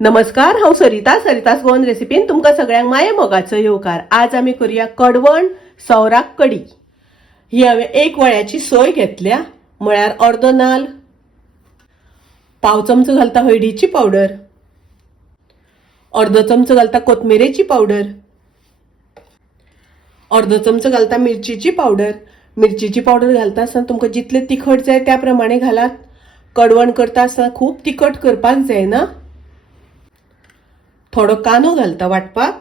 नमस्कार, हांव सरितास गोवन रेसिपीन तुमकां सगळ्यांक माये मोगाचो येवकार। आज आमी करूया कडवण सौराक कडी। ही हांवें एक वळ्याची सोय घेतल्या, म्हळ्यार अर्दो नाल, पाव चमचो घालता हळदीची पावडर, अर्दो चमचो घालता कोथमिरेची पावडर, अर्दो चमचो घालता मिरचीची पावडर। मिरचीची पावडर घालता आसतना तुमकां जितले तिखट जाय त्या प्रमाणे घालात। कडवण करता आसतना खूब तिखट करपाक जायना। थोडो कांदो घालता वाटपाक,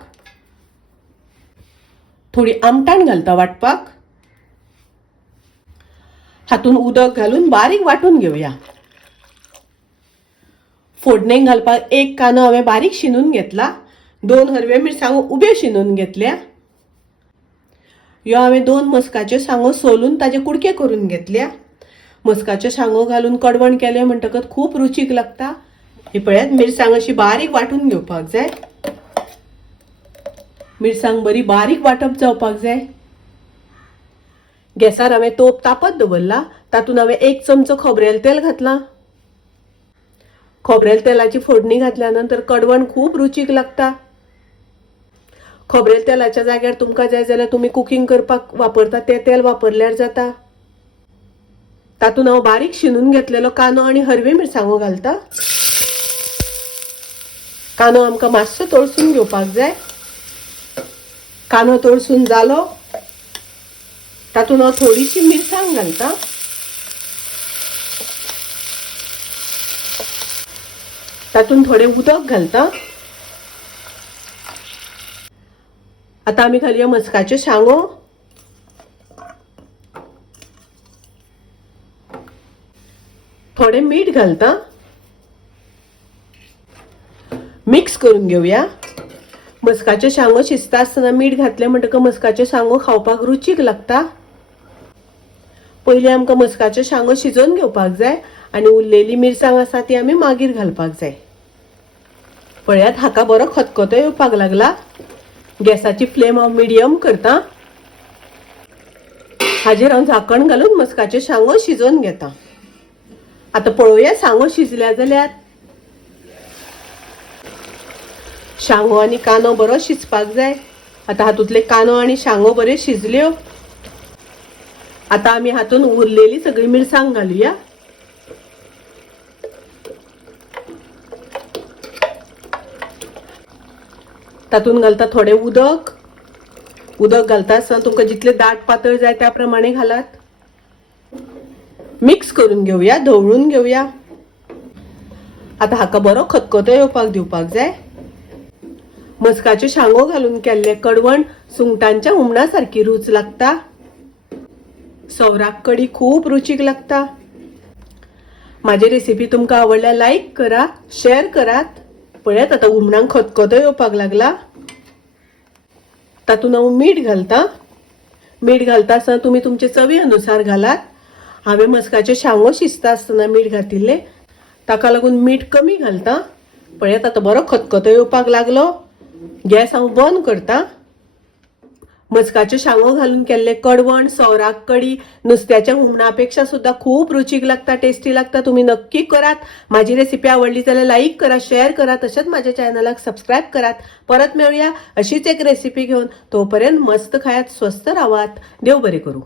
थोडी आमटाण घालता वाटपाक। हातून उदक घालून बारीक वाटून घेवया। फोडणेक घालपाक एक कांदो हांवें बारीक शिनून घेतला, 2 हरवे मिरसांगो उब्यो शिनून घेतल्या। ह्यो हांवें 2 मस्काच्यो सांगो सोलून ताजे कुडके करून घेतल्या। मस्काच्यो सांगो घालून कडवण केले म्हणटकच खूप रुचीक लागता। ही पळयात, मिरसांग अशी बारीक वाटून घेवपाक जाय। मिरसांग बरी बारीक वाटप जावपाक जाय। गॅसार हांवें तोप तापत दवरला, तातूंत हांवें 1 चमचो खोबरेल तेल घातला। खोबरेल तेलाची फोडणी घातल्या नंतर कडवण खूप रुचीक लागता। खोबरेल तेलाच्या जाग्यार तुमकां जाय जाल्यार तुम्ही कुकिंग करपाक वापरता ते तेल वापरल्यार जाता। तातूंत हांव बारीक शिनून घेतलेलो कांदो आनी हरवे मिरसांगो घालता। कांदो आमकां मातसो तळसून घेवपाक जाय। कांदो तळसून जालो, तातूंत हांव थोडीशी मिरसांग घालता। तातूंत थोडे उदक घालता। आता आमी घालुया मस्काच्यो सांगो। थोडे मीठ घालता। मिक्स करून घेवया। मस्काच्यो सांगो शिजता आसतना मीठ घातले म्हणटकच मस्काच्यो सांगो खावपाक रुचीक लागता। पयलीं आमकां मस्काच्यो सांगो शिजोवन घेवपाक जाय आनी उरलेली मिरसांग आसा ती आमी मागीर घालपाक जाय। पळयात, हाका बरो खतखतो येवपाक लागला। गॅसाची फ्लेम हांव मिडियम करता। हाजेर हांव झाकण घालून मस्काच्यो सांगो शिजोवन घेता। आता पळोवया सांगो शिजल्या जाल्यार। सांगो आनी कांदो बरो शिजपाक जाय। आता हातूंतले कांदो आनी सांगो बरे शिजल्यो। आता आमी हातून उरलेली सगळी मिरसांग घालुया। तातून घालता थोडे उदक। उदक घालता आसतना तुमकां जितले दाट पातळ जाय त्या प्रमाणे घालात। मिक्स करून घेवया, ढवळून घेवया। आता हाका बरो खतखतो येवपाक दिवपाक जाय। मस्काच्यो सांगो घालून केल्ले कडवण सुंगटांच्या हुमणा सारकी रूच लागता। सौराक कडी खूप रुचीक लागता। माझी रेसिपी तुमकां आवडल्यार लाईक करा, शेअर करात। पळयात, आता हुमणांक खतखतो येवपाक लागला। तातूंत हांव मीठ घालता। मीठ घालता आसतना तुमी तुमचे चवी अनुसार घालात। हांवें मस्काच्यो सांगो शिजता आसतना मीठ घातिल्ले, ताका लागून मीठ कमी घालता। पळयात, आता बरो खतखतो येवपाक लागलो। गॅस हांव बंद करता। मस्काच्यो सांगो घालून केल्ले कडवण सौराक कडी नुस्त्याच्या हुमणापेक्षा सुद्धा खूप रुचीक लागता, टेस्टी लागता। तुम्ही नक्की करात। माझी रेसिपी आवडली जाल्यार लाईक करा, शेअर करा, तशेंच माझ्या चॅनलाक सबस्क्राईब करात। परत मेळूया अशीच एक रेसिपी घेऊन। तोपर्यंत मस्त खायात, स्वस्त राहात। देव बरे करू।